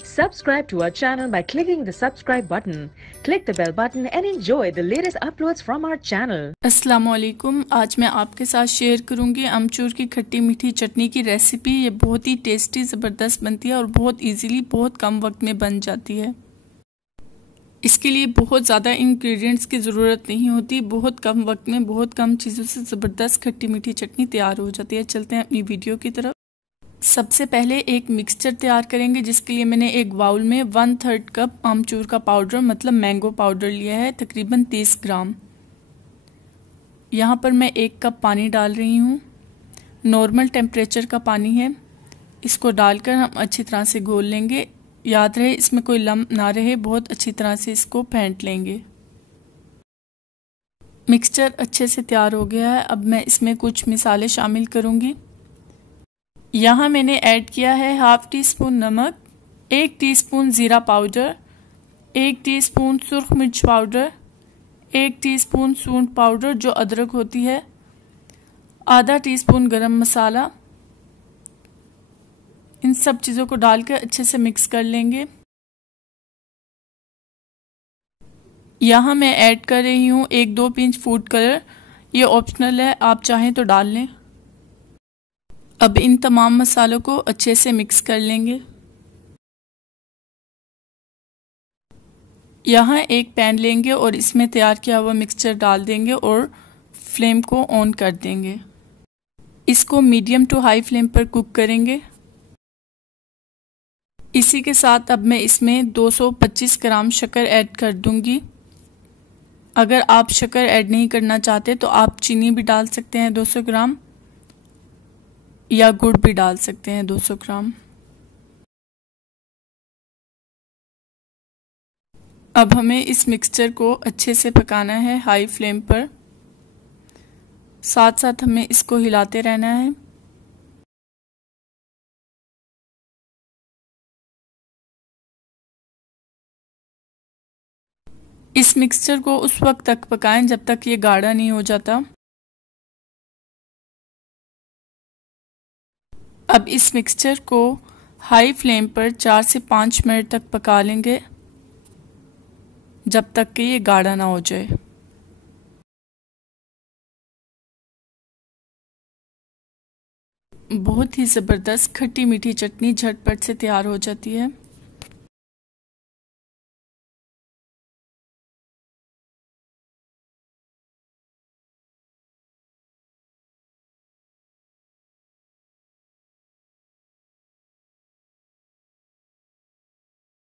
Subscribe to our channel by clicking the subscribe button. Click the bell button and enjoy the latest uploads from our channel. अस्सलामुअलैकुम। आज मैं आपके साथ share करूंगी अमचूर की खट्टी मीठी चटनी की रेसिपी। ये बहुत ही टेस्टी ज़बरदस्त बनती है और बहुत इजीली बहुत कम वक्त में बन जाती है। इसके लिए बहुत ज़्यादा इंग्रेडिएंट्स की ज़रूरत नहीं होती। बहुत कम वक्त में बहुत कम चीज़ों से ज़बरदस्त खट्टी मीठी चटनी तैयार हो जाती है। चलते हैं अपनी वीडियो की तरफ। सबसे पहले एक मिक्सचर तैयार करेंगे, जिसके लिए मैंने एक बाउल में 1/3 कप आमचूर का पाउडर मतलब मैंगो पाउडर लिया है, तकरीबन 30 ग्राम। यहाँ पर मैं 1 कप पानी डाल रही हूँ। नॉर्मल टेम्परेचर का पानी है। इसको डालकर हम अच्छी तरह से घोल लेंगे। याद रहे इसमें कोई लम्प ना रहे, बहुत अच्छी तरह से इसको फेंट लेंगे। मिक्सचर अच्छे से तैयार हो गया है। अब मैं इसमें कुछ मसाले शामिल करूँगी। यहाँ मैंने ऐड किया है 1/2 टीस्पून नमक, 1 टीस्पून ज़ीरा पाउडर, 1 टीस्पून सुर्ख मिर्च पाउडर, 1 टीस्पून सूंठ पाउडर जो अदरक होती है, आधा टीस्पून गरम मसाला। इन सब चीज़ों को डालकर अच्छे से मिक्स कर लेंगे। यहाँ मैं ऐड कर रही हूँ 1-2 पिंच फूड कलर। ये ऑप्शनल है, आप चाहें तो डाल लें। अब इन तमाम मसालों को अच्छे से मिक्स कर लेंगे। यहाँ एक पैन लेंगे और इसमें तैयार किया हुआ मिक्सचर डाल देंगे और फ्लेम को ऑन कर देंगे। इसको मीडियम टू हाई फ्लेम पर कुक करेंगे। इसी के साथ अब मैं इसमें 225 ग्राम शक्कर ऐड कर दूंगी। अगर आप शक्कर ऐड नहीं करना चाहते तो आप चीनी भी डाल सकते हैं 200 ग्राम, या गुड़ भी डाल सकते हैं 200 ग्राम। अब हमें इस मिक्सचर को अच्छे से पकाना है हाई फ्लेम पर। साथ साथ हमें इसको हिलाते रहना है। इस मिक्सचर को उस वक्त तक पकाएं जब तक ये गाढ़ा नहीं हो जाता। अब इस मिक्सचर को हाई फ्लेम पर 4 से 5 मिनट तक पका लेंगे, जब तक कि ये गाढ़ा ना हो जाए। बहुत ही ज़बरदस्त खट्टी मीठी चटनी झटपट से तैयार हो जाती है।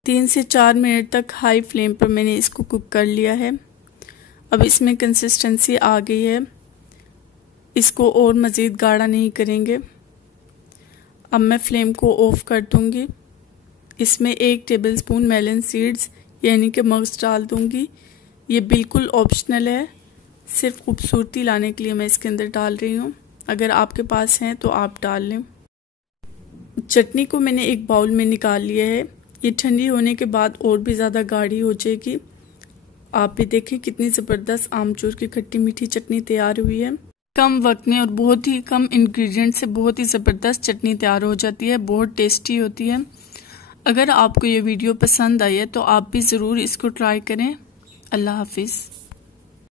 तीन से 4 मिनट तक हाई फ्लेम पर मैंने इसको कुक कर लिया है। अब इसमें कंसिस्टेंसी आ गई है। इसको और मज़ीद गाढ़ा नहीं करेंगे। अब मैं फ्लेम को ऑफ कर दूंगी। इसमें 1 टेबलस्पून मेलन सीड्स यानी कि मग्स डाल दूंगी। ये बिल्कुल ऑप्शनल है, सिर्फ खूबसूरती लाने के लिए मैं इसके अंदर डाल रही हूँ। अगर आपके पास हैं तो आप डाल लें। चटनी को मैंने एक बाउल में निकाल लिया है। ये ठंडी होने के बाद और भी ज़्यादा गाढ़ी हो जाएगी। आप भी देखें कितनी ज़बरदस्त आमचूर की खट्टी मीठी चटनी तैयार हुई है। कम वक्त में और बहुत ही कम इंग्रेडिएंट से बहुत ही ज़बरदस्त चटनी तैयार हो जाती है। बहुत टेस्टी होती है। अगर आपको ये वीडियो पसंद आई है तो आप भी ज़रूर इसको ट्राई करें। अल्लाह हाफिज़।